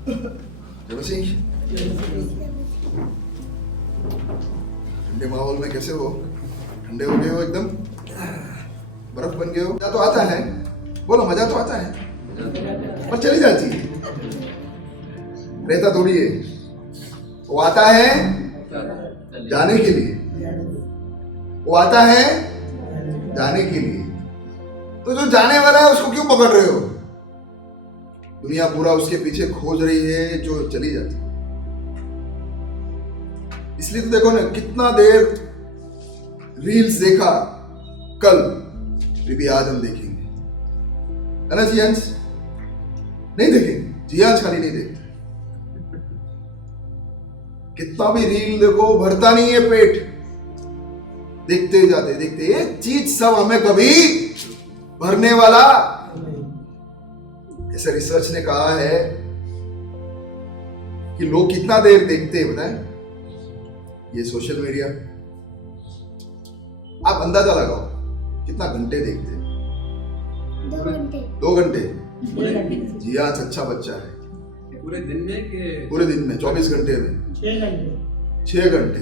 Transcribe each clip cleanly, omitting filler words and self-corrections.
जय मसीह। ठंडे माहौल में कैसे हो? ठंडे हो गए हो एकदम, बर्फ बन गए हो। मजा तो आता है, बोलो मजा तो आता है, पर चली जाती है, रहता थोड़ी है। वो आता है जाने के लिए, वो आता है जाने के लिए। तो जो जाने वाला है उसको क्यों पकड़ रहे हो? दुनिया पूरा उसके पीछे खोज रही है जो चली जाती है। इसलिए तो देखो ना, कितना देर रील्स देखा कल, फिर भी आज हम देखेंगे, है ना जियांश? नहीं देखेंगे, जियांश खाली नहीं देखते। कितना भी रील देखो, भरता नहीं है पेट, देखते जाते देखते। ये चीज सब हमें कभी भरने वाला, ऐसे रिसर्च ने कहा है कि लोग कितना देर देखते हैं बताएं? ये सोशल मीडिया, आप अंदाजा लगाओ कितना घंटे देखते हैं? 2 घंटे। जी हाँ, अच्छा बच्चा है। पूरे दिन में कि पूरे दिन में 24 घंटे में 6 घंटे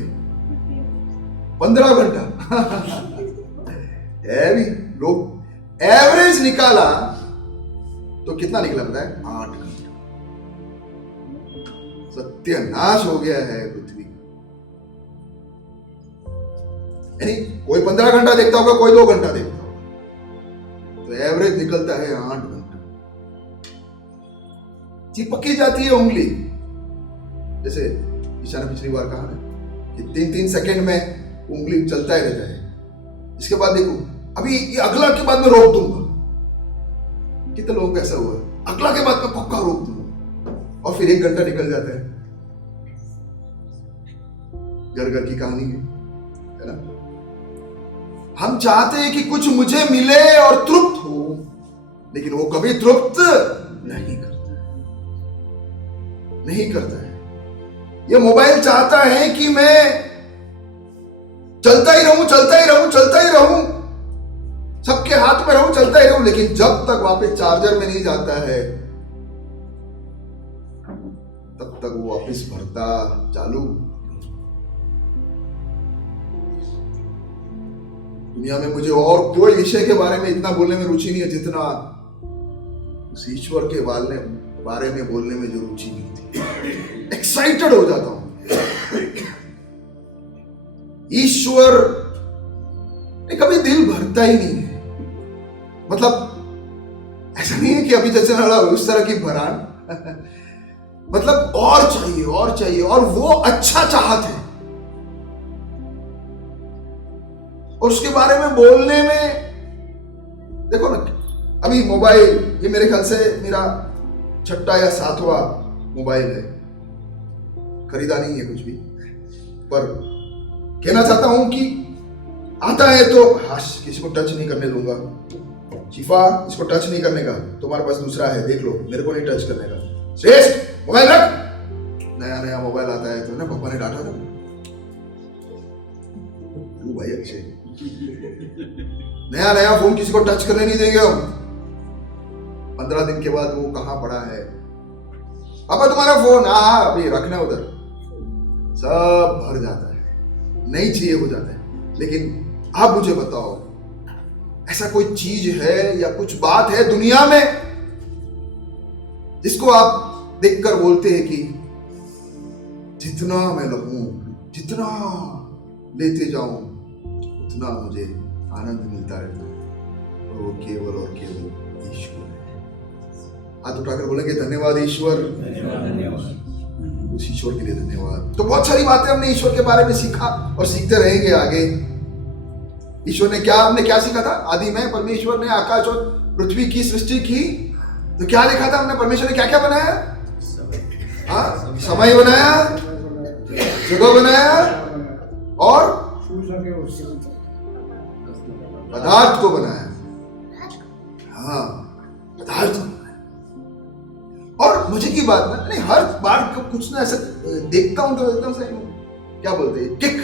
15 घंटा है भी। लोग एवरेज निकाला तो कितना निकला पता है? 8 घंटा। सत्यानाश हो गया है पृथ्वी। यानी कोई 15 घंटा देखता होगा, कोई 2 घंटा देखता होगा, तो एवरेज निकलता है 8 घंटा। चिपकी जाती है उंगली, जैसे ईशा ने पिछली बार कहा ना कि 3-3 सेकंड में उंगली चलता ही रहता है। इसके बाद देखो, अभी ये अगला के बाद में रोक दूंगा। कितने लोगों को ऐसा हुआ है, अगला के बाद में पक्का रोक दूंगा, और फिर 1 घंटा निकल जाता है। घर घर की कहानी है ना? हम चाहते हैं कि कुछ मुझे मिले और तृप्त हो, लेकिन वो कभी तृप्त नहीं करता है। ये मोबाइल चाहता है कि मैं चलता ही रहूं, सबके हाथ में रहूं, चलता ही रहूं, लेकिन जब तक वापस चार्जर में नहीं जाता है तब तक वो वापस भरता चालू। दुनिया में मुझे और कोई विषय के बारे में इतना बोलने में रुचि नहीं है जितना उस ईश्वर के बारे में बोलने में जो रुचि मिलती है। एक्साइटेड हो जाता हूं। ईश्वर कभी दिल भरता ही नहीं है। मतलब ऐसा नहीं है कि अभी जैसे उस तरह की भरान मतलब और चाहिए, और वो अच्छा चाहते हैं। और उसके बारे में बोलने में देखो ना, अभी मोबाइल, ये मेरे ख्याल से मेरा 6वां या 7वां मोबाइल है। खरीदा नहीं है कुछ भी, पर कहना चाहता हूं कि आता है तो किसी को टच नहीं करने दूंगा। शिफा, इसको टच नहीं करने का, तुम्हारे पास दूसरा है, देख लो, मेरे को नहीं टच करने का। श्रेष्ठ, मोबाइल रख। नया मोबाइल आता है तो ना, पापा ने डांटा था, तू भाई अक्षय, नया फोन किसी को टच करने नहीं देंगे हम। 15 दिन के बाद वो कहां पड़ा है, पापा तुम्हारा फोन, अभी रखना उधर, सब भर जाता है, नहीं चाहिए हो जाता है। लेकिन आप मुझे बताओ, ऐसा कोई चीज है या कुछ बात है दुनिया में जिसको आप देखकर बोलते हैं कि जितना मैं लहूं, जितना लेते जाऊं, उतना मुझे आनंद मिलता रहता है, और वो केवल और केवल ईश्वर है। हाथ उठाकर बोलेंगे धन्यवाद ईश्वर, उस ईश्वर के लिए धन्यवाद। तो बहुत सारी बातें हमने ईश्वर के बारे में सीखा और सीखते रहेंगे आगे। ईश्वर ने हमने क्या सीखा था? आदि में परमेश्वर ने आकाश और पृथ्वी की सृष्टि की, तो क्या लिखा था हमने? परमेश्वर ने क्या क्या बनाया? समय बनाया, जगह बनाया, और पदार्थ को बनाया। पदार्थ को बनाया। और मजे की बात ना, नहीं हर बार कुछ ना ऐसा देखता हूं तो एकदम से क्या बोलते हैं, किक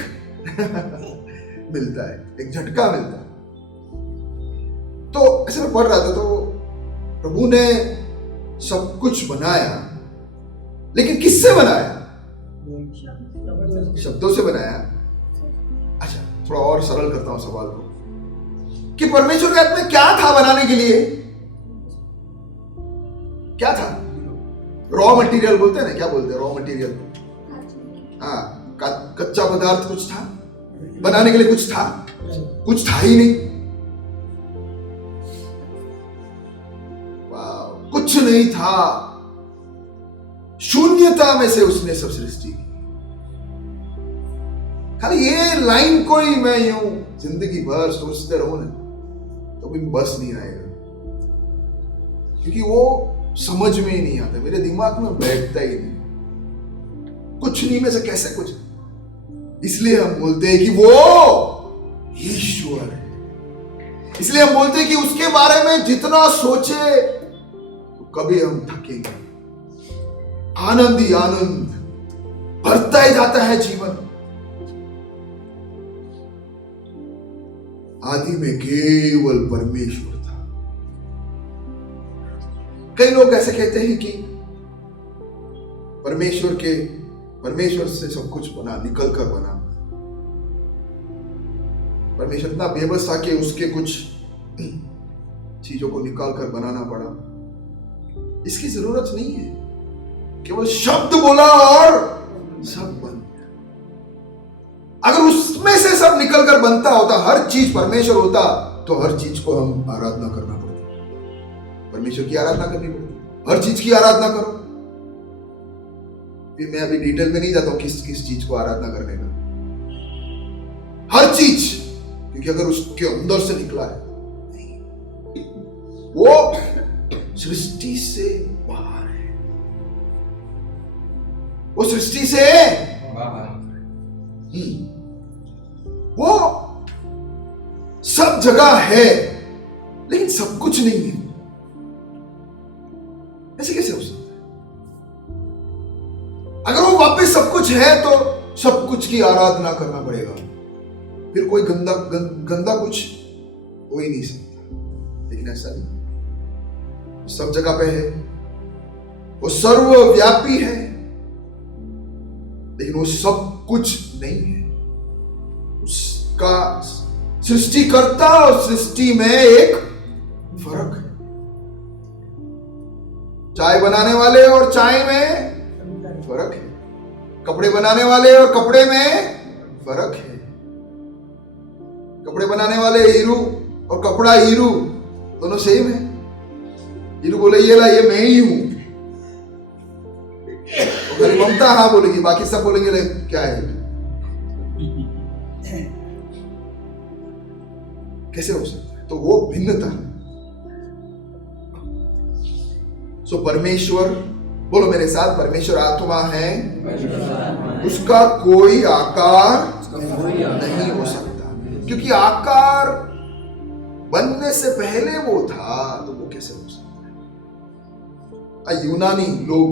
मिलता है, एक झटका मिलता है। तो ऐसे में पढ़ रहा था, तो प्रभु ने सब कुछ बनाया लेकिन किससे बनाया? शब्दों से बनाया। अच्छा, थोड़ा और सरल करता हूं सवाल को कि परमेश्वर के हाथ में क्या था बनाने के लिए? क्या था? रॉ मटेरियल बोलते हैं ना, क्या बोलते हैं रॉ मटेरियल? हाँ, कच्चा पदार्थ कुछ था बनाने के लिए? कुछ था? कुछ था ही नहीं। वाह, कुछ नहीं था, शून्यता में से उसने सब सृष्टि की। खाली ये लाइन को ही मैं यूं जिंदगी भर सोचते रहूं ना तो भी बस नहीं आएगा, क्योंकि वो समझ में ही नहीं आता, मेरे दिमाग में बैठता ही नहीं। कुछ नहीं में से कैसे कुछ? इसलिए हम बोलते हैं कि वो ईश्वर है। इसलिए हम बोलते हैं कि उसके बारे में जितना सोचे तो कभी हम थकेंगे। आनंद ही आनंद भरता ही जाता है जीवन। आदि में केवल परमेश्वर था। कई लोग ऐसे कहते हैं कि परमेश्वर से सब कुछ बना, निकल कर बना। परमेश्वर इतना बेबस था कि उसके कुछ चीजों को निकाल कर बनाना पड़ा। इसकी जरूरत नहीं है, केवल शब्द बोला और सब बन गया। अगर उसमें से सब निकलकर बनता होता, हर चीज परमेश्वर होता, तो हर चीज को हम आराधना करना पड़ता। परमेश्वर की आराधना करनी पड़ती, हर चीज की आराधना करो। फिर मैं अभी डिटेल में नहीं जाता हूं किस किस चीज को आराधना करने का, हर चीज, क्योंकि अगर उसके अंदर से निकला है, वो सृष्टि से बाहर है, वो सृष्टि से बाहर, वो सब जगह है लेकिन सब कुछ नहीं है। ऐसे कैसे हो सकता है? अगर वो वापस सब कुछ है तो सब कुछ की आराधना करना पड़ेगा, फिर कोई गंदा कुछ हो ही नहीं सकता। लेकिन ऐसा नहीं, वो सब जगह पे है, वो सर्वव्यापी है, लेकिन वो सब कुछ नहीं है। उसका सृष्टिकर्ता और सृष्टि में एक फर्क है। चाय बनाने वाले और चाय में फर्क है, कपड़े बनाने वाले और कपड़े में फर्क है। कपड़े बनाने वाले हीरू और कपड़ा हीरू दोनों सेम है। हीरू बोले ये ला, ये मैं ही हूं, तो खाली ममता हाँ बोलेगी, बाकी सब बोलेंगे ले क्या है। कैसे हो सकता है? तो वो भिन्नता। सो परमेश्वर, बोलो मेरे साथ, परमेश्वर आत्मा है, उसका कोई आकार नहीं हो सकता, क्योंकि आकार बनने से पहले वो था, तो वो कैसे हो सकता है? यूनानी लोग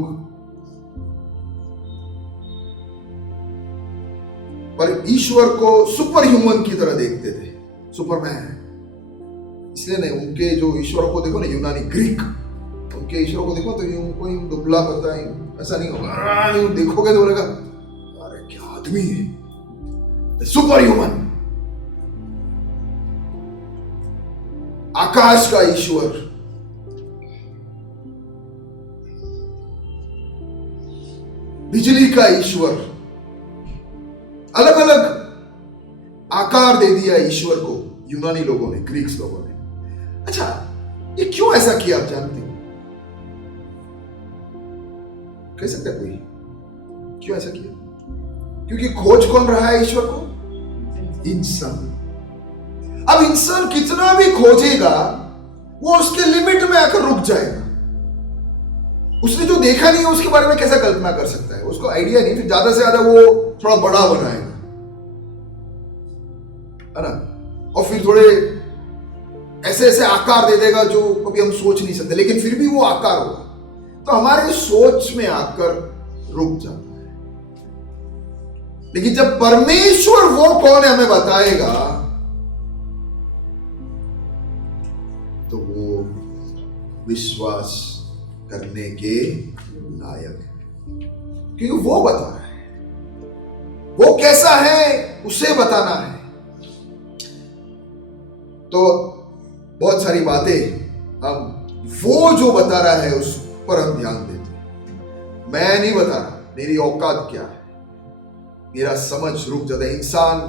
पर ईश्वर को सुपर ह्यूमन की तरह देखते थे, सुपरमैन। इसलिए नहीं, उनके जो ईश्वरों को देखो ना, यूनानी ग्रीक, उनके ईश्वरों को देखो तो यूं कोई दुबला पतला है, ऐसा नहीं होगा। यूं देखोगे तो बोलेगा अरे क्या आदमी है, सुपर ह्यूमन। आकाश का ईश्वर, बिजली का ईश्वर, अलग अलग आकार दे दिया ईश्वर को यूनानी लोगों ने, ग्रीक्स लोगों ने। अच्छा, ये क्यों ऐसा किया आप जानते हैं? कह सकता है कोई क्यों ऐसा किया? क्योंकि खोज कौन रहा है ईश्वर को? इंसान। अब इंसान कितना भी खोजेगा वो उसके लिमिट में आकर रुक जाएगा। उसने जो देखा नहीं है उसके बारे में कैसा कल्पना कर सकता है? उसको आइडिया नहीं, फिर ज्यादा से ज्यादा वो थोड़ा बड़ा बनाएगा, है ना, और फिर थोड़े ऐसे ऐसे आकार दे देगा जो कभी हम सोच नहीं सकते, लेकिन फिर भी वो आकार होगा, तो हमारे सोच में आकर रुक जाता है। लेकिन जब परमेश्वर वो कौन है हमें बताएगा, तो वो विश्वास करने के लायक है। क्योंकि वो बता रहा है, वो कैसा है उसे बताना है। तो बहुत सारी बातें हम वो जो बता रहा है उस पर हम ध्यान देते हैं। मैं नहीं बता रहा मेरी औकात क्या है, मेरा समझ रुक जाता है। इंसान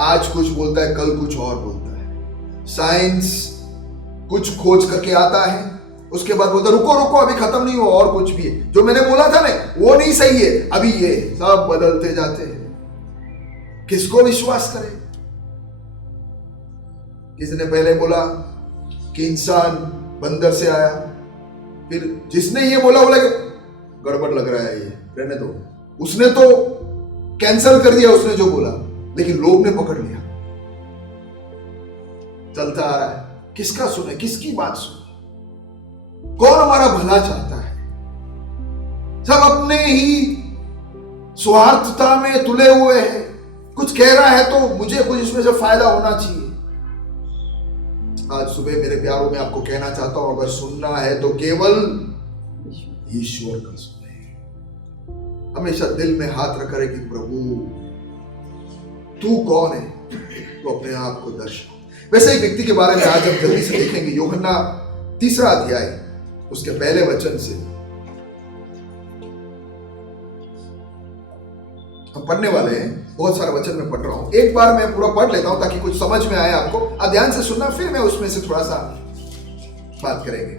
आज कुछ बोलता है, कल कुछ और बोलता है। साइंस कुछ खोज करके आता है, उसके बाद बोलता रुको रुको अभी खत्म नहीं हुआ, और कुछ भी है। जो मैंने बोला था ना वो नहीं सही है, अभी ये सब बदलते जाते हैं। किसको विश्वास करें? किसने पहले बोला कि इंसान बंदर से आया, फिर जिसने ये बोला कि गड़बड़ लग रहा है, ये रहने दो, उसने तो कैंसल कर दिया उसने जो बोला, लेकिन लोग ने पकड़ लिया। चलता आ रहा है, किसका सुने, किसकी बात सुने? कौन हमारा भला चाहता है? सब अपने ही स्वार्थता में तुले हुए हैं। कुछ कह रहा है तो मुझे कुछ इसमें से फायदा होना चाहिए। आज सुबह मेरे प्यारों में आपको कहना चाहता हूं, अगर सुनना है तो केवल ईश्वर का सुने। हमेशा दिल में हाथ रख करे कि प्रभु तू कौन है, तो अपने आप को दर्शा। वैसे एक व्यक्ति के बारे में आज हम जल्दी से देखेंगे, यूहन्ना 3 अध्याय उसके पहले वचन से हम पढ़ने वाले हैं। बहुत सारे वचन मैं पढ़ रहा हूं, एक बार मैं पूरा पढ़ लेता हूं ताकि कुछ समझ में आए आपको। आप ध्यान से सुनना, फिर मैं उसमें से थोड़ा सा बात करेंगे।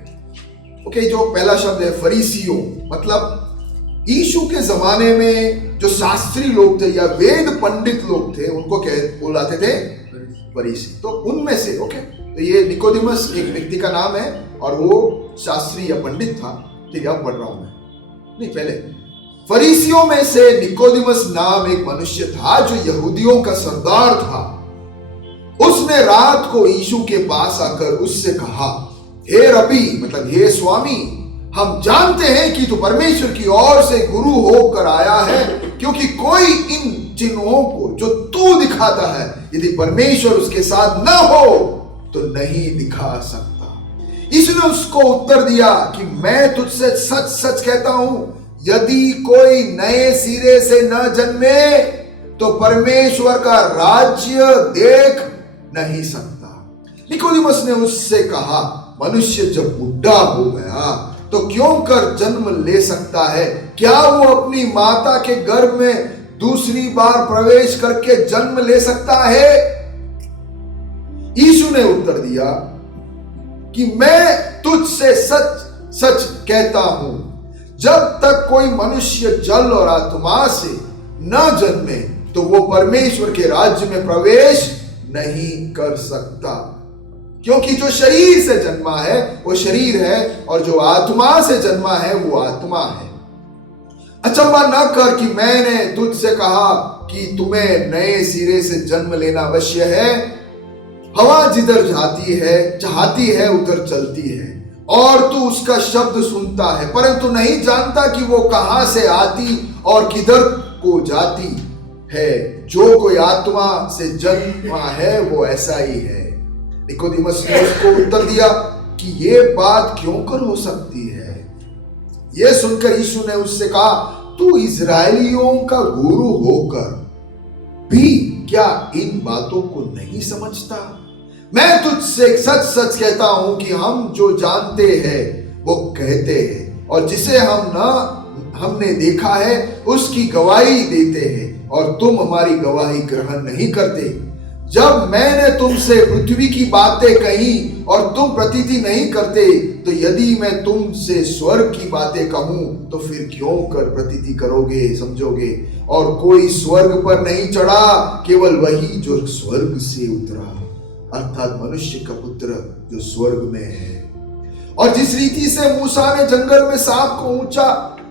ओके, जो पहला शब्द है फरीसियों, मतलब यीशु के जमाने में जो शास्त्री लोग थे या वेद पंडित लोग थे, उनको बुलाते थे फरीसी। तो उनमें से ओके, तो ये निकोदिमस एक व्यक्ति का नाम है और वो शास्त्री या पंडित था। ठीक है, अब पढ़ रहा हूं मैं, नहीं पहले। फरीसियों में से निकोदिमस नाम एक मनुष्य था जो यहूदियों का सरदार था। उसने रात को यीशु के पास आकर उससे कहा, हे रबी, मतलब हे स्वामी, हम जानते हैं कि तू परमेश्वर की ओर से गुरु होकर आया है, क्योंकि कोई इन चिन्हों को जो तू दिखाता है, यदि परमेश्वर उसके साथ न हो तो नहीं दिखा सकता। इसने उसको उत्तर दिया कि मैं तुझसे सच सच कहता हूं, यदि कोई नए सिरे से न जन्मे तो परमेश्वर का राज्य देख नहीं सकता। निकोदिमस ने उससे कहा, मनुष्य जब बुढ़ा हो गया तो क्यों कर जन्म ले सकता है? क्या वो अपनी माता के गर्भ में दूसरी बार प्रवेश करके जन्म ले सकता है? यीशु ने उत्तर दिया कि मैं तुझसे सच सच कहता हूं, जब तक कोई मनुष्य जल और आत्मा से न जन्मे तो वो परमेश्वर के राज्य में प्रवेश नहीं कर सकता। क्योंकि जो शरीर से जन्मा है वो शरीर है, और जो आत्मा से जन्मा है वो आत्मा है। अचंभा न कर कि मैंने तुझसे कहा कि तुम्हें नए सिरे से जन्म लेना अवश्य है। हवा जिधर चाहती है उधर चलती है, और तू उसका शब्द सुनता है, परंतु नहीं जानता कि वो कहां से आती और किधर को जाती है। जो कोई आत्मा से जन्मा है वो ऐसा ही है। निकोदिमस ने उसको उत्तर दिया कि ये बात क्यों कर हो सकती है? यह सुनकर यीशु ने उससे कहा, तू इजराइलियों का गुरु होकर भी क्या इन बातों को नहीं समझता? मैं तुझसे सच सच कहता हूं कि हम जो जानते हैं वो कहते हैं, और जिसे हमने देखा है उसकी गवाही देते हैं, और तुम हमारी गवाही ग्रहण नहीं करते। जब मैंने तुमसे पृथ्वी की बातें कही और तुम प्रतीति नहीं करते, तो यदि मैं तुमसे स्वर्ग की बातें कहूं तो फिर क्यों कर प्रतीति करोगे, समझोगे? और कोई स्वर्ग पर नहीं चढ़ा, केवल वही जो स्वर्ग से उतरा, अर्थात मनुष्य का पुत्र जो स्वर्ग में है। और जिस रीति से मूसा ने जंगल में सांप को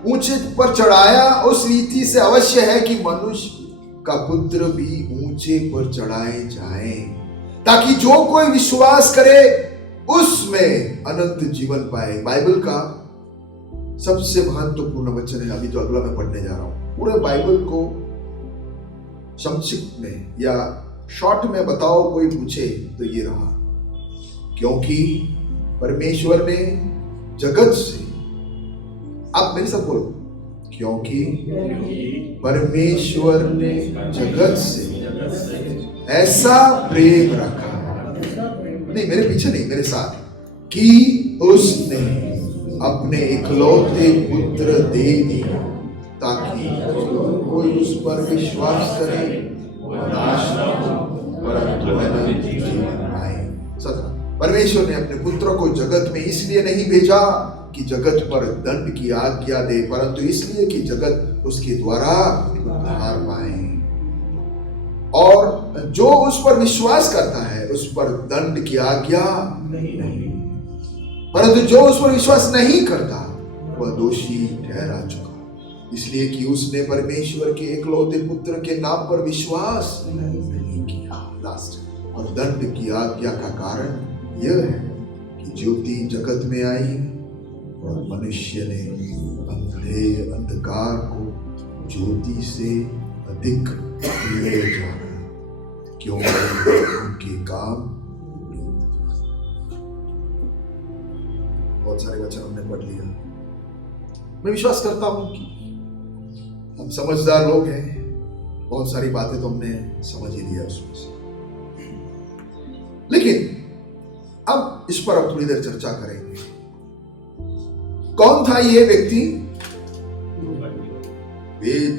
ऊंचे पर चढ़ाया, उस रीति से अवश्य है कि मनुष्य का पुत्र भी ऊंचे पर चढ़ाए जाए, ताकि जो कोई विश्वास करे उसमें अनंत जीवन पाए। बाइबल का सबसे महत्वपूर्ण वचन है अभी जो अगला मैं पढ़ने जा रहा हूं। पूरे बाइबल को संक्षिप्त में या शॉर्ट में बताओ कोई पूछे तो ये रहा, क्योंकि परमेश्वर ने जगत से, आप मेरे साथ बोलो, क्योंकि परमेश्वर ने जगत से ऐसा प्रेम रखा, नहीं मेरे पीछे नहीं, मेरे साथ, कि उसने अपने इकलौते पुत्र दे दिया ताकि कोई उस पर विश्वास करे नाश न हो परंतु अनंत जीवन पाए। 17 परमेश्वर ने अपने पुत्र को जगत में इसलिए नहीं भेजा कि जगत पर दंड की आज्ञा दे, परंतु इसलिए कि जगत उसके द्वारा उद्धार पाए। और जो उस पर विश्वास करता है उस पर दंड की आज्ञा नहीं, परंतु जो उस पर विश्वास नहीं करता वह दोषी ठहरा चुका, इसलिए कि उसने परमेश्वर के एकलौते पुत्र के नाम पर विश्वास नहीं किया। लास्ट, और दंड की आज्ञा का कारण यह है कि ज्योति जगत में आई और मनुष्य ने अंधे अंधकार को ज्योति से अधिक ले जाना, क्योंकि उनके काम। बहुत सारे वचन हमने पढ़ लिया। मैं विश्वास करता हूं कि हम समझदार लोग हैं, बहुत सारी बातें तो हमने समझ ही लिया उसमें से, लेकिन अब इस पर अब थोड़ी देर चर्चा करेंगे। कौन था ये व्यक्ति? वेद।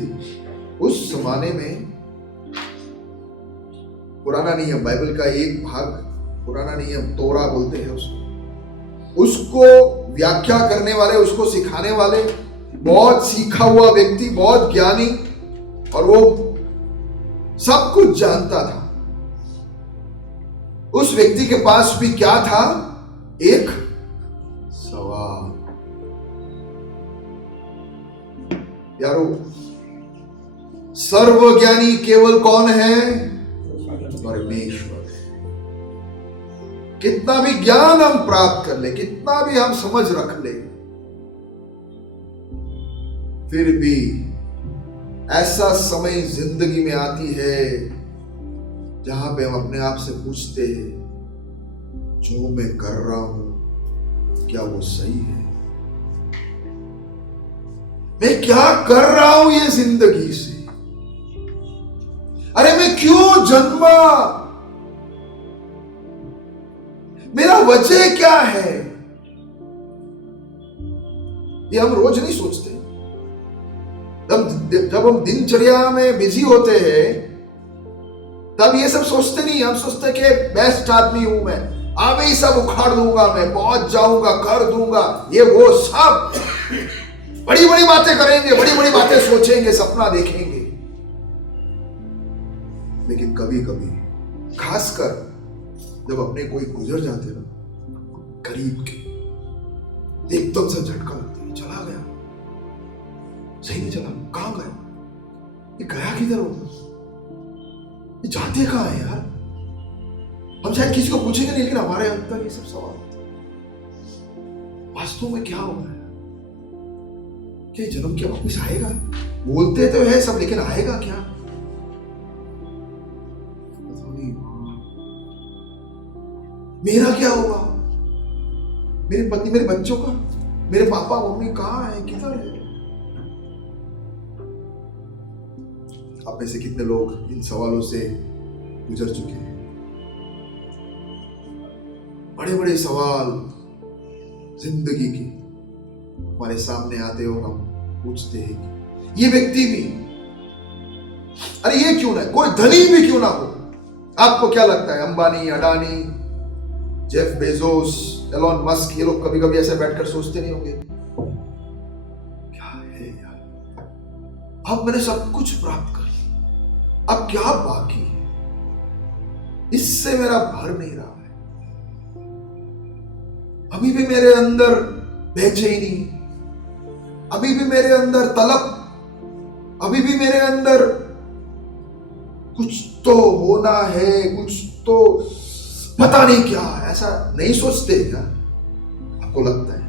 उस जमाने में पुराना नियम, बाइबल का एक भाग पुराना नियम तोरा बोलते हैं उसको व्याख्या करने वाले, उसको सिखाने वाले, बहुत सीखा हुआ व्यक्ति, बहुत ज्ञानी, और वो सब कुछ जानता था। उस व्यक्ति के पास भी क्या था? एक सवाल। यारो, सर्वज्ञानी केवल कौन है? परमेश्वर। कितना भी ज्ञान हम प्राप्त कर ले, कितना भी हम समझ रख ले, फिर भी ऐसा समय जिंदगी में आती है जहां पे हम अपने आप से पूछते हैं, जो मैं कर रहा हूं क्या वो सही है? मैं क्या कर रहा हूं ये जिंदगी से? अरे मैं क्यों जन्मा? मेरा वजह क्या है? ये हम रोज नहीं सोचते। जब हम दिनचर्या में बिजी होते हैं तब ये सब सोचते नहीं। हम सोचते कि बेस्ट आदमी हूं मैं, अभी सब उखाड़ दूंगा, मैं पहुंच जाऊंगा, कर दूंगा, ये वो सब बड़ी बड़ी बातें करेंगे, बड़ी बड़ी बातें सोचेंगे, सपना देखेंगे। लेकिन कभी कभी, खासकर जब अपने कोई गुजर जाते ना करीब के, एकदम से झटका लगता है, चला गया, सही नहीं चला, कहां गया, ये गया किधर होगा, ये जाते कहां है यार? हम शायद किसी को पूछेंगे नहीं, लेकिन हमारे अंदर ये सब सवाल, वास्तव में क्या होगा? क्या जन्म क्या वापिस आएगा? बोलते तो है सब, लेकिन आएगा क्या? मेरा क्या होगा? मेरे पति, मेरे बच्चों का, मेरे पापा मम्मी कहां है, किधर है? आप में से कितने लोग इन सवालों से गुजर चुके हैं? बड़े बड़े सवाल जिंदगी के हमारे सामने आते हो, हम पूछते हैं ये व्यक्ति भी, अरे ये क्यों ना, कोई धनी भी क्यों ना हो। आपको क्या लगता है, Ambani, Adani, Jeff Bezos, Elon Musk, ये लोग कभी कभी ऐसे बैठकर सोचते नहीं होंगे, क्या है यार, अब मैंने सब कुछ प्राप्त कर लिया, अब क्या बाकी है? इससे मेरा भर नहीं रहा है, अभी भी मेरे अंदर बेचैनी, अभी भी मेरे अंदर तलब, अभी भी मेरे अंदर कुछ तो होना है, कुछ तो पता नहीं क्या। ऐसा नहीं सोचते क्या? आपको लगता है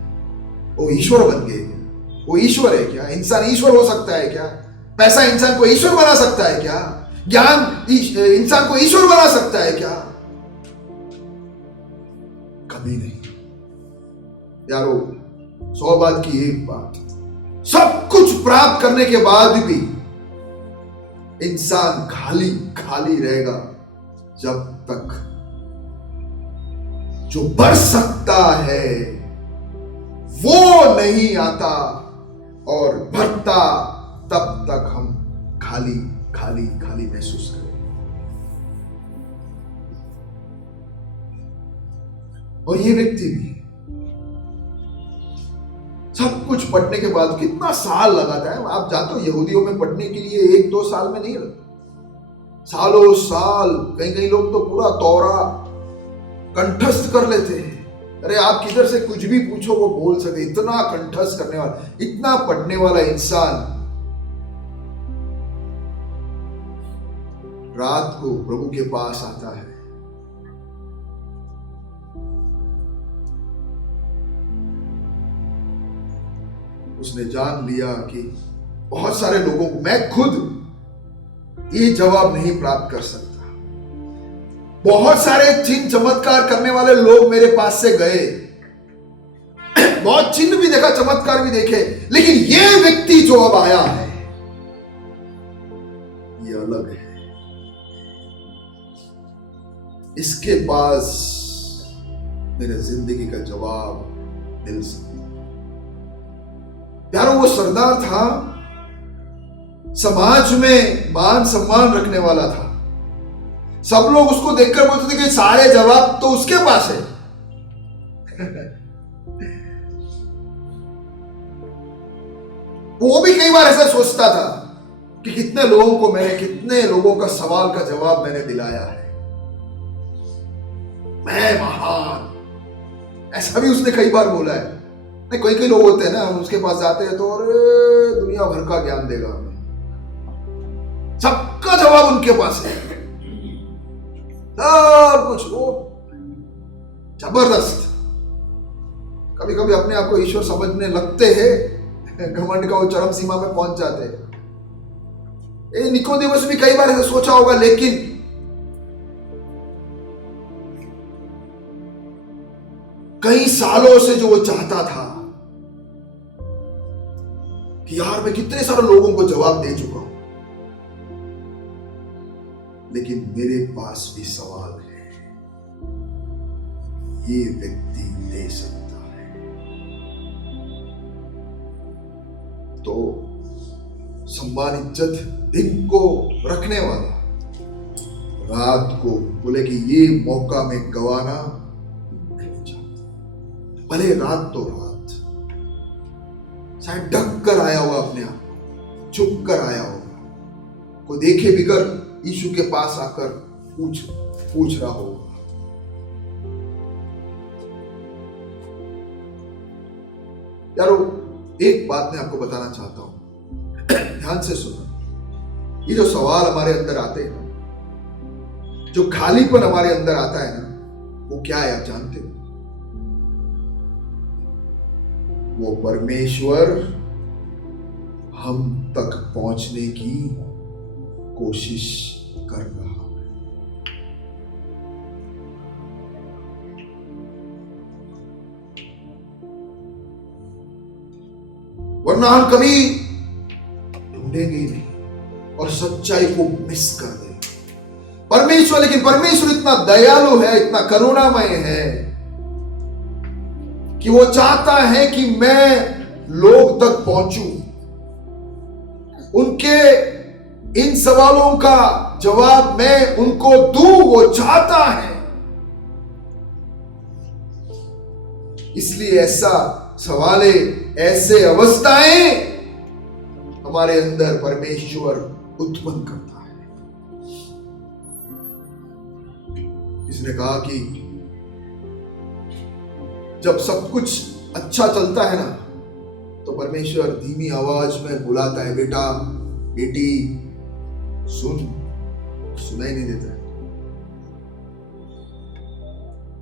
वो ईश्वर बन गए क्या? वो ईश्वर है क्या? इंसान ईश्वर हो सकता है क्या? पैसा इंसान को ईश्वर बना सकता है क्या? ज्ञान इंसान को ईश्वर बना सकता है क्या? कभी नहीं यारो। 100 बात की एक बात, सब कुछ प्राप्त करने के बाद भी इंसान खाली खाली रहेगा जब तक जो बढ़ सकता है वो नहीं आता और भरता, तब तक हम खाली खाली खाली महसूस करें। और ये व्यक्ति भी सब कुछ पढ़ने के बाद कितना साल लगाता है, आप जानते हो यहूदियों में पढ़ने के लिए 1-2 साल में नहीं लगता, सालों साल। कई कई लोग तो पूरा तौरा कंठस्थ कर लेते हैं। अरे आप किधर से कुछ भी पूछो वो बोल सके, इतना कंठस्थ करने वाला, इतना पढ़ने वाला इंसान रात को प्रभु के पास आता है। उसने जान लिया कि बहुत सारे लोगों को, मैं खुद ये जवाब नहीं प्राप्त कर सकता। बहुत सारे चिन्ह चमत्कार करने वाले लोग मेरे पास से गए, बहुत चिन्ह भी देखा, चमत्कार भी देखे, लेकिन ये व्यक्ति जो अब आया है ये अलग है। इसके पास मेरे जिंदगी का जवाब मिल सकता। यारो वो सरदार था, समाज में मान सम्मान रखने वाला था, सब लोग उसको देखकर बोलते थे कि सारे जवाब तो उसके पास है। वो भी कई बार ऐसा सोचता था कि कितने लोगों का सवाल का जवाब मैंने दिलाया है, मैं महान, ऐसा भी उसने कई बार बोला है। नहीं, कोई कोई लोग होते हैं ना, हम उसके पास जाते हैं तो अरे दुनिया भर का ज्ञान देगा हमें, सबका जवाब उनके पास है, सब कुछ वो जबरदस्त। कभी कभी अपने आप को ईश्वर समझने लगते हैं, घमंड का वो चरम सीमा में पहुंच जाते हैं। निकोदेमस भी कई बार ऐसा सोचा होगा, लेकिन कई सालों से जो वो चाहता था कि यार मैं कितने सारे लोगों को जवाब दे चुका हूं, लेकिन मेरे पास भी सवाल है, ये व्यक्ति दे सकता है। तो सम्मान इज्जत दिन को रखने वाला रात को बोले कि ये मौका मैं गवाना नहीं चाहता। भले रात तो रात, शायद ढक कर आया होगा, अपने आप को चुप कर आया होगा, को देखे बिगर यीशु के पास आकर पूछ रहा होगा। यारो एक बात मैं आपको बताना चाहता हूं, ध्यान से सुनो। ये जो सवाल हमारे अंदर आते हैं, जो खालीपन हमारे अंदर आता है ना, वो क्या है आप जानते हो? वो परमेश्वर हम तक पहुंचने की कोशिश कर रहा है। वरना हम कभी ढूंढेंगे ही नहीं और सच्चाई को मिस कर देंगे। परमेश्वर, लेकिन परमेश्वर इतना दयालु है, इतना करुणामय है कि वो चाहता है कि मैं लोग तक पहुंचूं, उनके इन सवालों का जवाब मैं उनको दूं, वो चाहता है। इसलिए ऐसा सवाले, ऐसे अवस्थाएं हमारे अंदर परमेश्वर उत्पन्न करता है। इसने कहा कि जब सब कुछ अच्छा चलता है ना, तो परमेश्वर धीमी आवाज में बुलाता है, बेटा बेटी सुन, सुनाई नहीं देता है।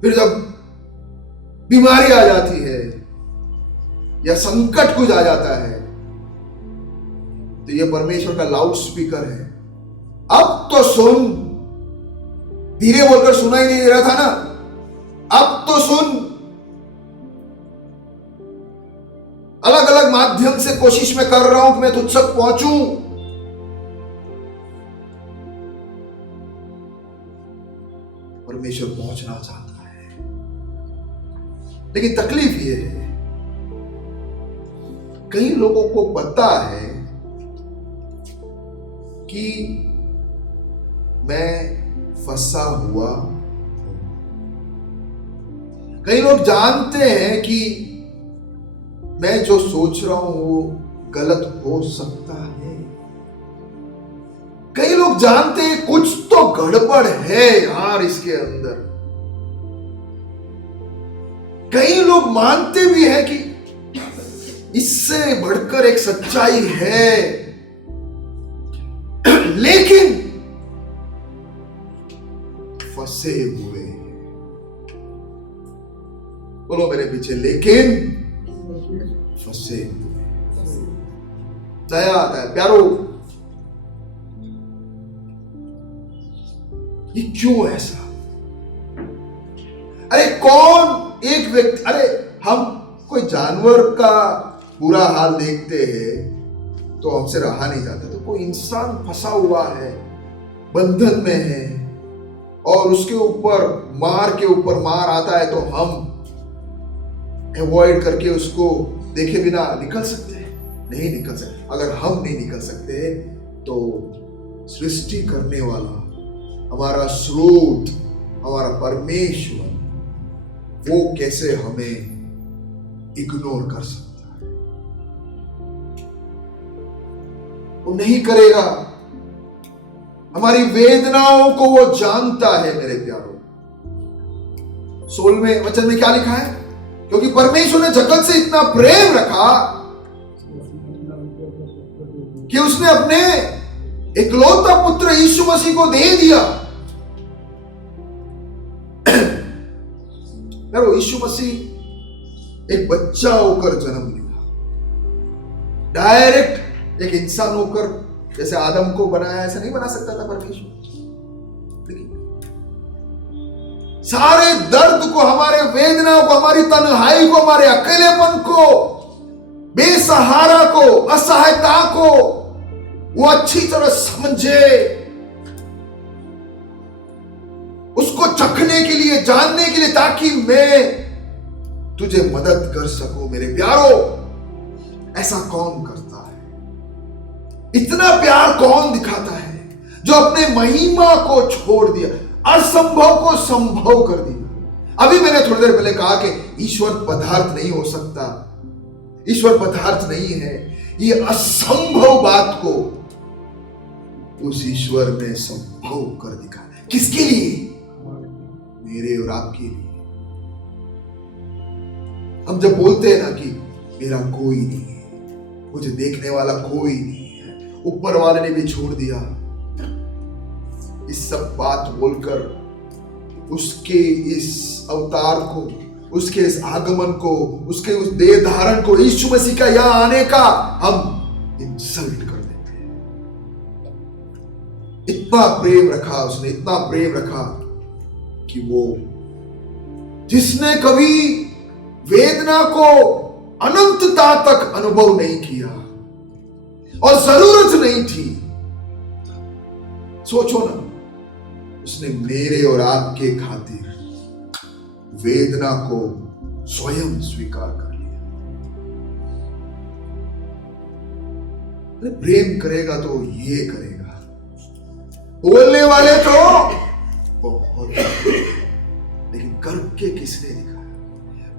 फिर जब बीमारी आ जाती है या संकट कुछ आ जाता है, तो यह परमेश्वर का लाउड स्पीकर है, अब तो सुन। धीरे बोलकर सुनाई नहीं दे रहा था ना, अब तो सुन। अलग अलग माध्यम से कोशिश मैं कर रहा हूं कि मैं तुझ तक पहुंचूं, परमेश्वर पहुंचना चाहता है। लेकिन तकलीफ यह है, कई लोगों को पता है कि मैं फंसा हुआ हूं। कई लोग जानते हैं कि मैं जो सोच रहा हूं वो गलत हो सकता है। कई लोग जानते हैं कुछ तो गड़बड़ है यार इसके अंदर। कई लोग मानते भी हैं कि इससे बढ़कर एक सच्चाई है, लेकिन फंसे हुए हैं। बोलो मेरे पीछे, लेकिन फंसे हुए। दया आता है प्यारो, ये क्यों ऐसा? अरे कौन एक व्यक्ति, अरे हम कोई जानवर का बुरा हाल देखते हैं तो हमसे रहा नहीं जाता, तो कोई इंसान फंसा हुआ है, बंधन में है और उसके ऊपर मार आता है तो हम अवॉइड करके उसको देखे बिना निकल सकते हैं? नहीं निकल सकते। अगर हम नहीं निकल सकते तो सृष्टि करने वाला, हमारा स्रोत, हमारा परमेश्वर, वो कैसे हमें इग्नोर कर सकता है? वो नहीं करेगा। हमारी वेदनाओं को वो जानता है मेरे प्यारों। 16वें वचन में क्या लिखा है? क्योंकि परमेश्वर ने जगत से इतना प्रेम रखा कि उसने अपने इकलौता पुत्र यीशु मसीह को दे दिया। यीशु मसीह एक बच्चा होकर जन्म लिया, डायरेक्ट एक इंसान होकर, जैसे आदम को बनाया ऐसा नहीं बना सकता था परमेश्वर। सारे दर्द को, हमारे वेदनाओं को, हमारी तन्हाई को, हमारे अकेलेपन को, बेसहारा को, असहायता को वो अच्छी तरह समझे, उसको चखने के लिए, जानने के लिए, ताकि मैं तुझे मदद कर सकूं। मेरे प्यारो, ऐसा कौन करता है? इतना प्यार कौन दिखाता है जो अपने महिमा को छोड़ दिया, असंभव को संभव कर दिया? अभी मैंने थोड़ी देर पहले कहा कि ईश्वर पदार्थ नहीं हो सकता, ईश्वर पदार्थ नहीं है। ये असंभव बात को उस ईश्वर ने संभव कर दिखाया। किसके लिए? मेरे और आपके लिए। हम जब बोलते हैं ना कि मेरा कोई नहीं है, मुझे देखने वाला कोई नहीं है, ऊपर वाले ने भी छोड़ दिया, इस सब बात बोलकर उसके इस अवतार को, उसके इस आगमन को, उसके उस देह धारण को, यीशु मसीह का यहां आने का हम इंसल्ट कर देते हैं। इतना प्रेम रखा उसने, इतना प्रेम रखा कि वो जिसने कभी वेदना को अनंतता तक अनुभव नहीं किया और जरूरत नहीं थी, सोचो ना, उसने मेरे और आपके खातिर वेदना को स्वयं स्वीकार कर लिया। प्रेम करेगा तो ये करेगा। बोलने वाले तो बहुत, लेकिन करके किसने दिखाया?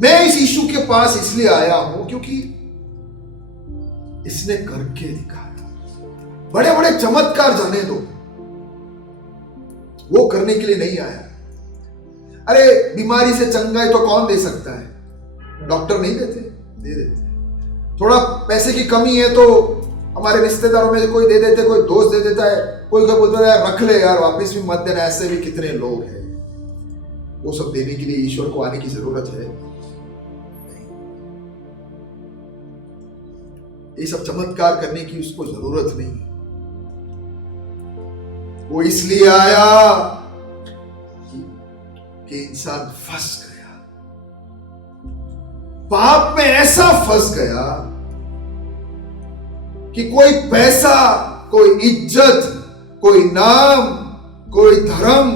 मैं इस यीशु के पास इसलिए आया हूं क्योंकि इसने करके दिखाया। बड़े बड़े चमत्कार जाने दो, वो करने के लिए नहीं आया। अरे बीमारी से चंगाई तो कौन दे सकता है? डॉक्टर नहीं देते? दे देते। थोड़ा पैसे की कमी है तो हमारे रिश्तेदारों में से कोई दे देते, कोई दोस्त दे देता है, कोई क्या बोलता है रख ले यार, वापस भी मत देना। ऐसे भी कितने लोग हैं। वो सब देने के लिए ईश्वर को आने की जरूरत है? ये सब चमत्कार करने की उसको जरूरत नहीं। वो इसलिए आया कि इंसान फंस गया, पाप में ऐसा फंस गया कि कोई पैसा, कोई इज्जत, कोई नाम, कोई धर्म,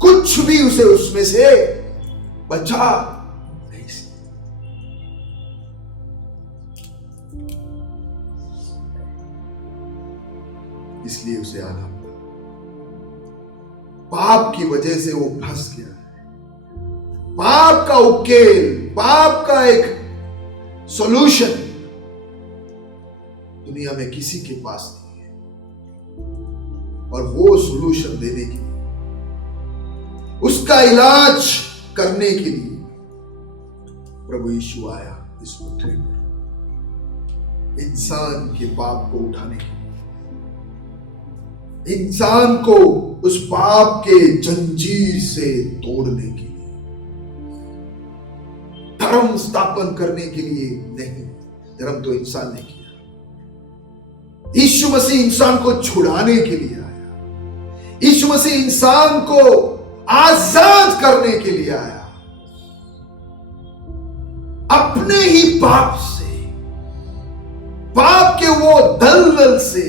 कुछ भी उसे उसमें से बचा नहीं सकता। इसलिए उसे आना पड़ा। पाप की वजह से वो फंस गया। पाप का उकेल, पाप का एक सॉल्यूशन दुनिया में किसी के पास नहीं है। और वो सॉल्यूशन देने के लिए, उसका इलाज करने के लिए प्रभु यीशु आया इस पृथ्वी पर, इंसान के पाप को उठाने के लिए, इंसान को उस पाप के जंजीर से तोड़ने के लिए, धर्म स्थापन करने के लिए नहीं। धर्म तो इंसान ने किया। यीशु मसीह इंसान को छुड़ाने के लिए आया। यीशु मसीह इंसान को आजाद करने के लिए आया, अपने ही पाप से, पाप के वो दलदल से।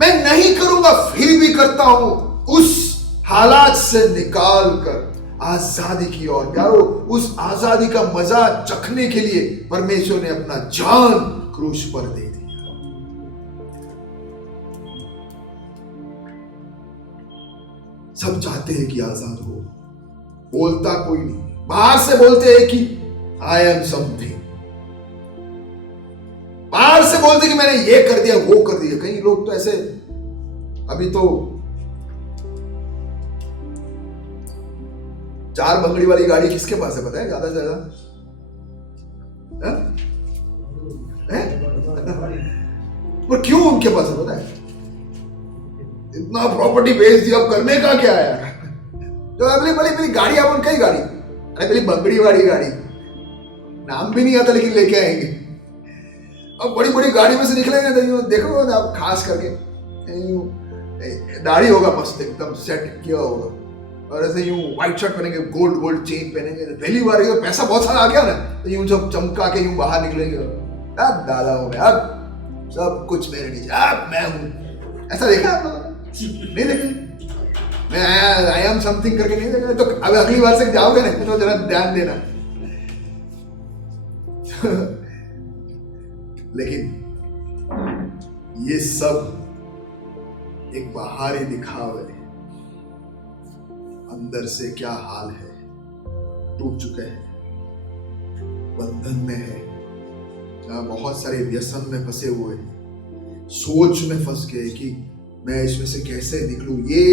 मैं नहीं करूंगा फिर भी करता हूं, उस हालात से निकाल कर आजादी की ओर। प्यारो, उस आजादी का मजा चखने के लिए परमेश्वर ने अपना जान क्रूस पर दे दिया। सब चाहते हैं कि आजाद हो, बोलता कोई नहीं। बाहर से बोलते हैं कि आई एम समथिंग, बाहर से बोलते कि मैंने ये कर दिया, वो कर दिया। कई लोग तो ऐसे, अभी तो 4 बंगड़ी वाली गाड़ी किसके पास है पता है? ज्यादा से ज्यादा पर क्यों उनके पास है पता है? इतना प्रॉपर्टी बेच दिया, अब करने का क्या है? तो अगली बड़ी गाड़ी, अपन कई गाड़ी, अरे पहली बंगड़ी वाली गाड़ी, नाम भी नहीं आता लेकिन लेके आएंगे। अब बड़ी बड़ी गाड़ी में से निकलेंगे तो देखो आप, खास करके दाढ़ी होगा मस्त एकदम सेट किया होगा, और ऐसे यूं व्हाइट शर्ट पहनेंगे, गोल्ड चेन पहनेंगे। पहली बार तो पैसा बहुत सारा आ गया ना, तो यूं जब चमका के यूं बाहर निकलेंगे, अब दादा हो गया, अब सब कुछ मेरे नीचे, अब मैं हूं। ऐसा देखा आप लोगों ने? नहीं देखा? मैं आई एम समथिंग करके नहीं देखा? तो अब अगली बार से जाओगे ना तो जरा ध्यान देना। लेकिन ये सब एक बाहरी दिखावे, अंदर से क्या हाल है? टूट चुके हैं, बंधन में है, बहुत सारे व्यसन में फंसे हुए हैं, सोच में फंस गए कि मैं इसमें से कैसे निकलूं, ये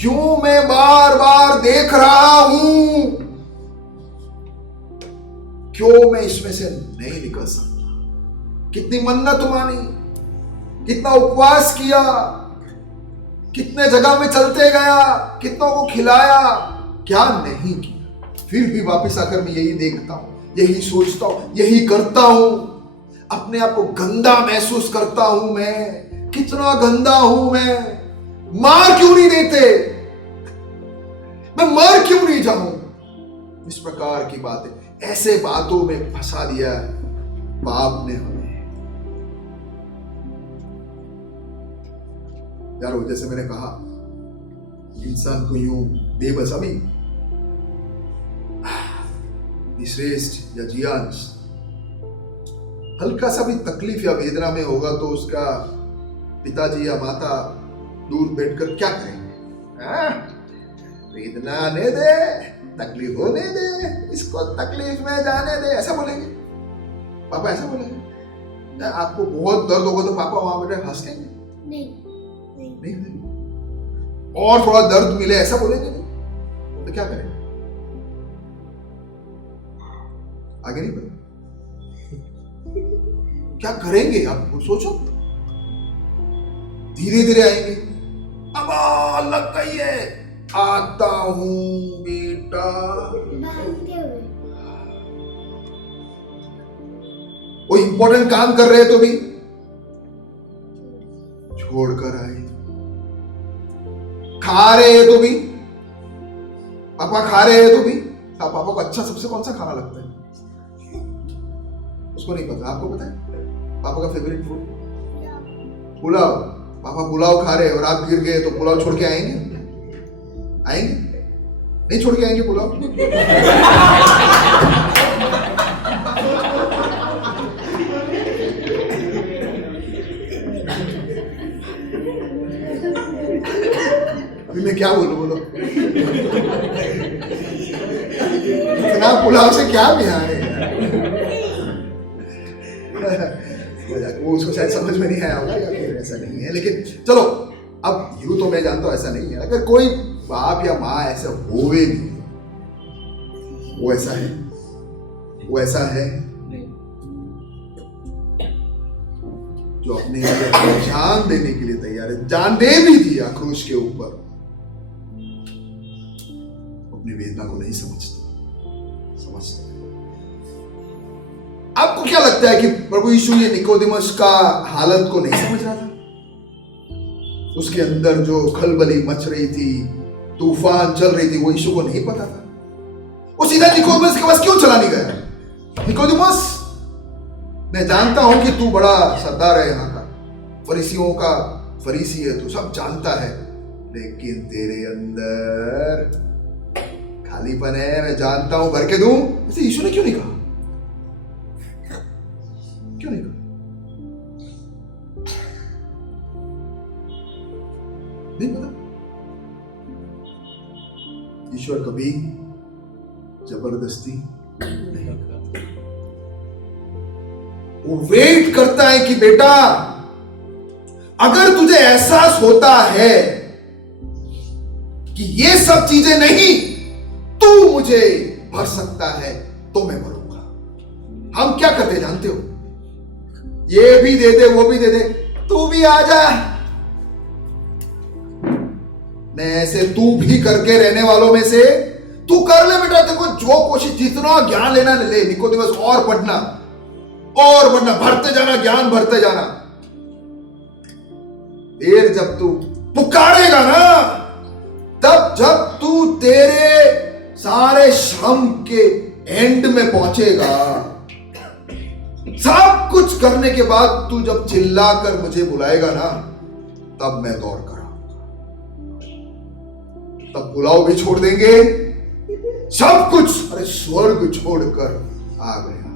क्यों मैं बार बार देख रहा हूं, क्यों मैं इसमें से नहीं निकल सकता? कितनी मन्नत मानी, कितना उपवास किया, कितने जगह में चलते गया, कितनों को खिलाया, क्या नहीं किया। फिर भी वापस आकर मैं यही देखता हूं, यही सोचता हूं, यही करता हूं, अपने आप को गंदा महसूस करता हूं। मैं कितना गंदा हूं, मैं मार क्यों नहीं देते, मैं मर क्यों नहीं जाऊं? इस प्रकार की बातें, ऐसे बातों में फंसा दिया है पाप ने हमें। यारो, जैसे मैंने कहा, इंसान को यूं बेबस, अभी श्रेष्ठ या जियांश हल्का सा भी तकलीफ या वेदना में होगा तो उसका पिताजी या माता दूर बैठकर क्या करेंगे? वेदना आने दे, तकलीफ होने दे, इसको तकलीफ में जाने दे, ऐसा बोलेंगे पापा, ऐसा बोलेंगे। आपको बहुत दर्द होगा तो पापा वहां बैठे हंस देंगे? नहीं। और थोड़ा दर्द मिले ऐसा बोलेंगे नहीं? तो क्या करें? आगे नहीं बढ़े, क्या करेंगे आप सोचो। धीरे धीरे आएंगे, अब लग गई है, आता हूं बेटा। वो इंपॉर्टेंट काम कर रहे तो भी छोड़कर आए, खा रहे हैं तो भी, पापा खा रहे हैं तो भी। पापा को अच्छा सबसे कौन सा खाना लगता है? उसको नहीं पता, आपको पता है? पापा का फेवरेट फूड पुलाव। पापा पुलाव खा रहे और आप गिर गए तो पुलाव छोड़ के आएंगे? आएंगे? नहीं छोड़ के आएंगे पुलाव? अभी मैं क्या बोलूं, बोलो। इतना पुलाव से क्या बिहार है? वो उसको शायद समझ में नहीं आया होगा या फिर ऐसा नहीं है, लेकिन चलो अब यूं तो मैं जानता हूं ऐसा नहीं है। अगर कोई बाप या माँ ऐसा होवे नहीं, वो ऐसा है, वो ऐसा है जो अपने लिए जान देने के लिए तैयार है, जान दे भी दिया क्रूस के ऊपर, अपनी वेदना को नहीं समझता। आपको क्या लगता है कि प्रभु यीशु ये निकोदेमस का हालत को नहीं समझ रहा था? उसके अंदर जो खलबली मच रही थी, तूफान चल रही थी, वो यीशु को नहीं पता था? वो सीधा निकोदेमस के पास क्यों चला नहीं गया? निकोदेमस, मैं जानता हूं कि तू बड़ा सरदार है यहाँ का, फरीसियों का फरीसी है, तू सब जानता है, लेकिन तेरे अंदर खालीपन है, मैं जानता हूं, भर के दूं। ऐसे यीशु ने क्यों नहीं कहा? क्यों नहीं कहा? नहीं पता। ईश्वर कभी जबरदस्ती नहीं करता। वो वेट करता है कि बेटा, अगर तुझे एहसास होता है कि ये सब चीजें नहीं तू मुझे भर सकता है, तो मैं भरूंगा। हम क्या करते जानते हो? ये भी दे दे, वो भी दे दे, तू भी आ जा। मैं ऐसे तू भी करके रहने वालों में से, तू कर ले बेटा, देखो जो कोशिश, जितना ज्ञान लेना ले, निकोदेमस और पढ़ना, भरते जाना, ज्ञान भरते जाना। देर जब तू पुकारेगा ना, तब जब तू तेरे सारे श्रम के एंड में पहुंचेगा, सब कुछ करने के बाद तू जब चिल्लाकर मुझे बुलाएगा ना, तब मैं दौड़ कर आऊंगा। तब पुलाव भी छोड़ देंगे, सब कुछ, अरे स्वर्ग छोड़कर आ गया।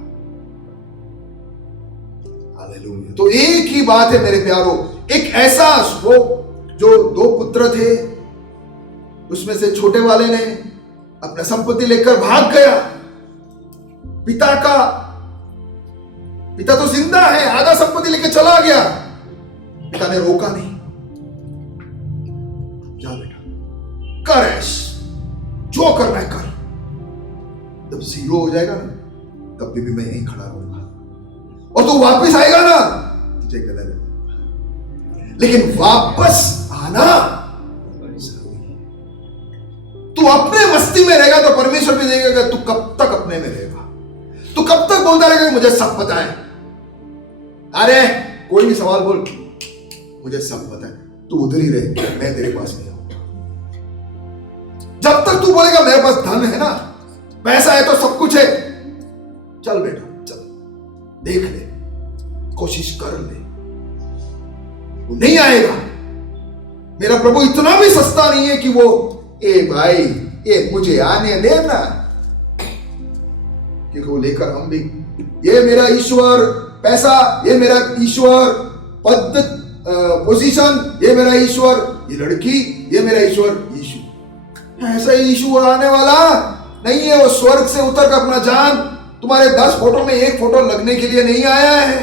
हालेलुया। तो एक ही बात है मेरे प्यारो, एक ऐसा, वो जो दो पुत्र थे, उसमें से छोटे वाले ने अपना संपत्ति लेकर भाग गया। पिता तो जिंदा है, आधा संपत्ति लेकर चला गया, पिता ने रोका नहीं। जा बेटा, कर ऐश, जो करना है कर। जब जीरो हो जाएगा ना, तब भी मैं यहीं खड़ा रहूंगा, और तू वापस आएगा ना, तुझे गला दूंगा। लेकिन वापस आना, तू अपने मस्ती में रहेगा तो परमेश्वर भी देखेगा तू कब तक अपने में रहेगा। तू कब तक बोलता रहेगा मुझे सब पता है? अरे कोई भी सवाल बोल, मुझे सब पता है, तू उधर ही रहे, मैं तेरे पास नहीं आऊंगा। जब तक तू बोलेगा मेरे पास धन है ना, पैसा है तो सब कुछ है, चल बेटा चल, देख ले, कोशिश कर ले, वो नहीं आएगा। मेरा प्रभु इतना भी सस्ता नहीं है कि वो, ए भाई ये मुझे आने देना, क्योंकि वो लेकर हम भी, ये मेरा ईश्वर पैसा, ये मेरा ईश्वर पद, पोजीशन, ये मेरा ईश्वर, ये लड़की, ये मेरा ईश्वर यीशु। ऐसा यीशु आने वाला नहीं है। वो स्वर्ग से उतर कर अपना जान तुम्हारे 10 फोटो में 1 फोटो लगने के लिए नहीं आया है।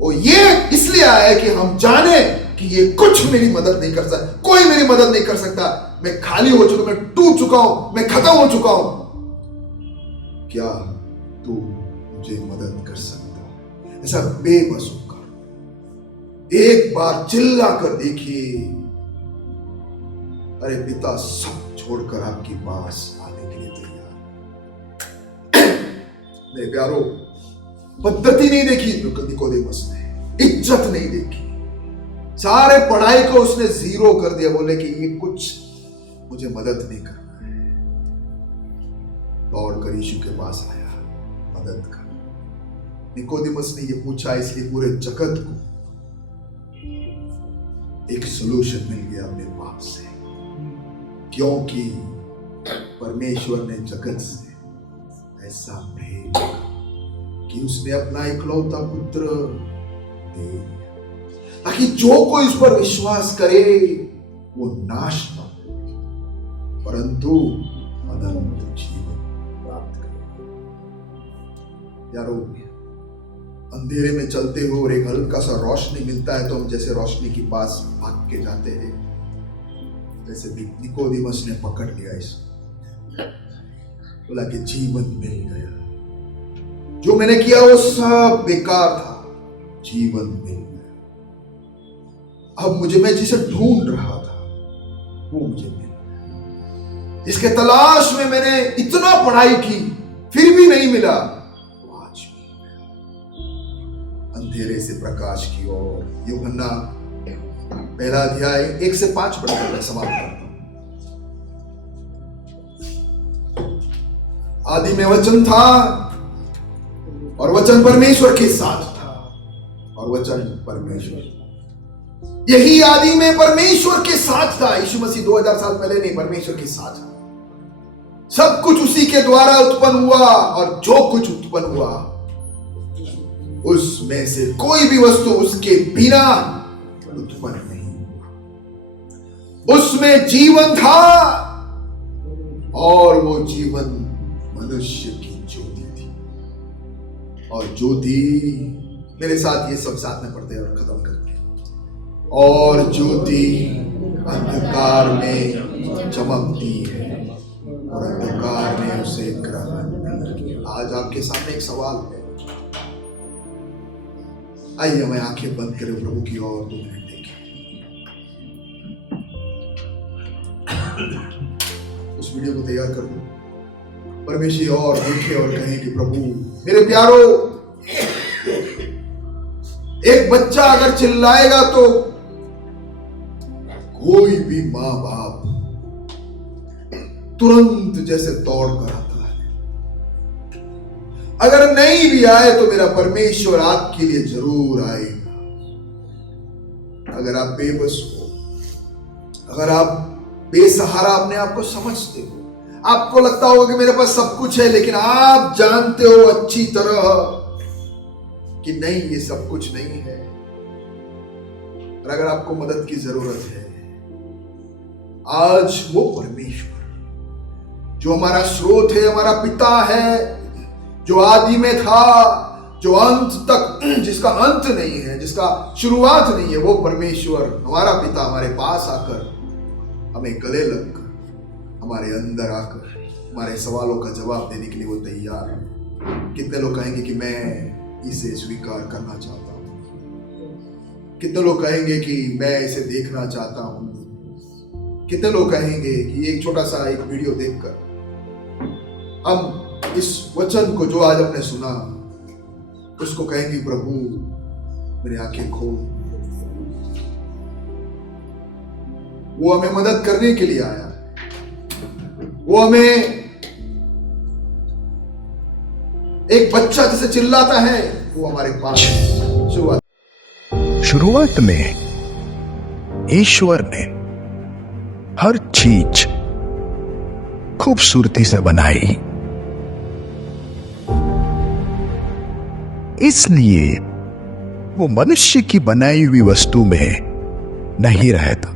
वो ये इसलिए आया है कि हम जाने कि ये कुछ मेरी मदद नहीं कर सकता, कोई मेरी मदद नहीं कर सकता। मैं खाली हो चुका, मैं टूट चुका हूं, मैं खत्म हो चुका हूं। क्या तू मुझे मदद कर सकता? ऐसा बेबस होकर एक बार चिल्ला कर देखिए, अरे पिता सब छोड़कर आपके पास आने के लिए तैयार। मेरे प्यारो, पद्धति नहीं देखी निकोदेमस ने, इज्जत नहीं देखी, सारे पढ़ाई को उसने जीरो कर दिया। बोले कि ये कुछ मुझे मदद नहीं करना है। दौड़ कर यीशु के पास आया, मदद कर। निकोदेमस ने ये पूछा, इसलिए पूरे जगत को एक सॉल्यूशन मिल गया अपने पाप से, क्योंकि परमेश्वर ने जगत से ऐसा प्रेम कि उसने अपना इकलौता पुत्र दे दिया, ताकि जो कोई इस पर विश्वास करे वो नाश न हो, परंतु अनंत जीवन प्राप्त करे। यारो, अंधेरे में चलते हो और एक हल्का सा रोशनी मिलता है तो हम जैसे रोशनी के पास भाग के जाते हैं, जैसे निकोदेमस ने पकड़ लिया इसको, बोला कि जीवन मिल गया, जो मैंने किया वो सब बेकार था, जीवन मिल गया। अब मैं जिसे ढूंढ रहा था वो मुझे मिल गया, जिसके तलाश में मैंने इतना पढ़ाई की फिर भी नहीं मिला, वो आज मिल गया। अंधेरे से प्रकाश की ओर, यूहन्ना पहला अध्याय 1 से 5 पढ़कर मैं समाप्त करता हूं। आदि में वचन था और वचन परमेश्वर के साथ था और वचन परमेश्वर, यही आदि में परमेश्वर के साथ था। यीशु मसीह 2000 साल पहले नहीं, परमेश्वर के साथ था। सब कुछ उसी के द्वारा उत्पन्न हुआ और जो कुछ उत्पन्न हुआ उसमें से कोई भी वस्तु उसके बिना उत्पन्न नहीं हुआ। उसमें जीवन था और वो जीवन मनुष्य की ज्योति थी, और ज्योति, मेरे साथ ये सब साथ में पढ़ते हैं और खत्म करते हैं। और ज्योति अंधकार में चमकती है और अंधकार ने उसे ग्रहण नहीं किया। आज आपके सामने एक सवाल है, आइए हमें आंखें बंद करें, प्रभु की ओर 2 मिनट देखें। उस वीडियो को तैयार कर दो, परमेश्वर और देखे और कहें कि प्रभु मेरे प्यारो, एक बच्चा अगर चिल्लाएगा तो कोई भी मां बाप तुरंत जैसे दौड़ कर आता है। अगर नहीं भी आए तो मेरा परमेश्वर आपके लिए जरूर आएगा। अगर आप बेबस हो, अगर आप बेसहारा अपने आप को समझते हो, आपको लगता होगा कि मेरे पास सब कुछ है, लेकिन आप जानते हो अच्छी तरह कि नहीं, ये सब कुछ नहीं है। और अगर आपको मदद की जरूरत है, आज वो परमेश्वर जो हमारा स्रोत है, हमारा पिता है, जो आदि में था, जो अंत तक, जिसका अंत नहीं है, जिसका शुरुआत नहीं है, वो परमेश्वर हमारा पिता हमारे पास आकर हमें गले लगकर, हमारे अंदर आकर हमारे सवालों का जवाब देने के लिए वो तैयार है। कितने लोग कहेंगे कि मैं इसे स्वीकार करना चाहता हूं? कितने लोग कहेंगे कि मैं इसे देखना चाहता हूं? कितने लोग कहेंगे कि एक छोटा सा एक वीडियो देखकर हम इस वचन को जो आज हमने सुना उसको कहेंगे प्रभु मेरी आंखें खोल। वो हमें मदद करने के लिए आया, वो हमें एक बच्चा जैसे चिल्लाता है वो हमारे पास शुरुआत में ईश्वर ने हर चीज खूबसूरती से बनाई, इसलिए वो मनुष्य की बनाई हुई वस्तु में नहीं रहता।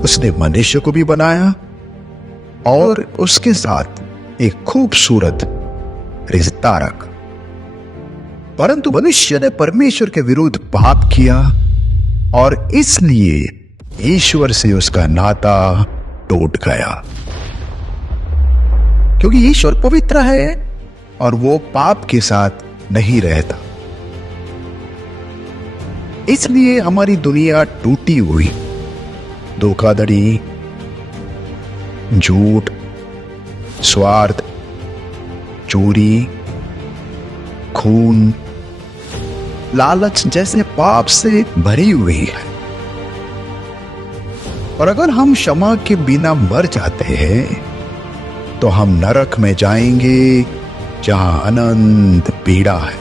उसने मनुष्य को भी बनाया और उसके साथ एक खूबसूरत रिश्ता रखा, परंतु मनुष्य ने परमेश्वर के विरुद्ध पाप किया और इसलिए ईश्वर से उसका नाता टूट गया। क्योंकि ईश्वर पवित्र है और वो पाप के साथ नहीं रहता, इसलिए हमारी दुनिया टूटी हुई, धोखाधड़ी, झूठ, स्वार्थ, चोरी, खून, लालच जैसे पाप से भरी हुई है। और अगर हम क्षमा के बिना मर जाते हैं तो हम नरक में जाएंगे जहां अनंत पीड़ा है।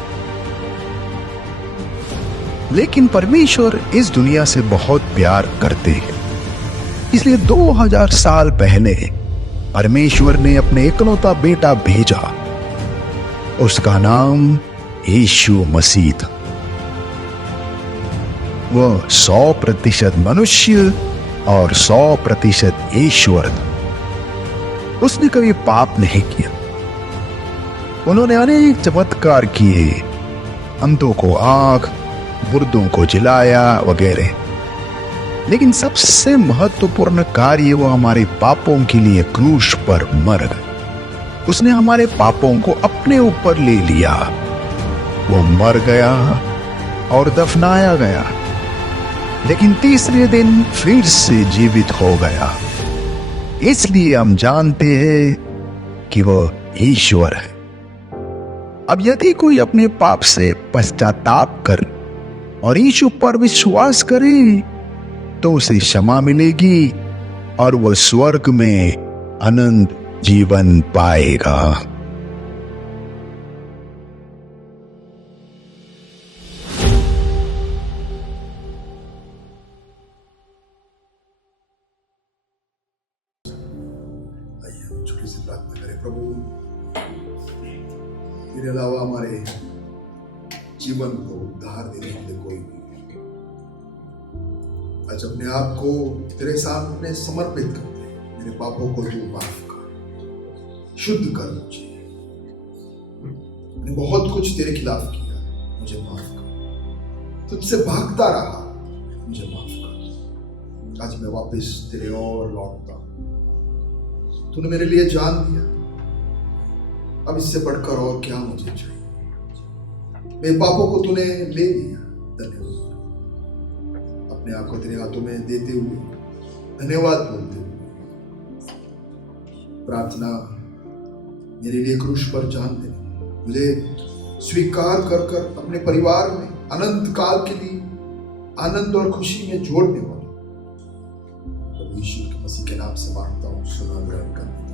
लेकिन परमेश्वर इस दुनिया से बहुत प्यार करते हैं, इसलिए 2000 साल पहले परमेश्वर ने अपने इकलौता बेटा भेजा। उसका नाम यीशु मसीह था। वह 100% मनुष्य और 100% ईश्वर था। उसने कभी पाप नहीं किया। उन्होंने अनेक चमत्कार किए, अंधों को आंख, मुर्दों को जिलाया वगैरह। लेकिन सबसे महत्वपूर्ण कार्य वो हमारे पापों के लिए क्रूस पर मर गए। उसने हमारे पापों को अपने ऊपर ले लिया। वो मर गया और दफनाया गया, लेकिन तीसरे दिन फिर से जीवित हो गया। इसलिए हम जानते हैं कि वो ईश्वर है। अब यदि कोई अपने पाप से पश्चाताप कर और यीशु पर विश्वास करे तो उसे क्षमा मिलेगी और वह स्वर्ग में अनंत जीवन पाएगा। आइए हम छोटी सी प्रार्थना करें। प्रभु, तेरे अलावा हमारे जीवन को उद्धार देने के लिए कोई नहीं। आज अपने आप को तेरे सामने समर्पित करते हैं। मेरे पापों को तू माफ कर, शुद्ध कर मुझे। मैंने बहुत कुछ तेरे खिलाफ किया, मुझे माफ कर। तुझसे भागता रहा, मुझे माफ कर। आज मैं वापस तेरे और लौटता हूं। तूने मेरे लिए जान दिया, अब इससे बढ़कर और क्या मुझे चाहिए। मेरे पापों को तूने ले लिया, धन्यवाद। अपने आप को तेरे हाथों में देते हुए धन्यवाद बोलते हुए प्रार्थना मेरे लिए क्रूस पर जान दे, मुझे स्वीकार कर कर अपने परिवार में अनंत काल के लिए आनंद और खुशी में जोड़ने वाले प्रभु यीशु के मसीह के नाम से मांगता हूँ, सुना ग्रहण करने।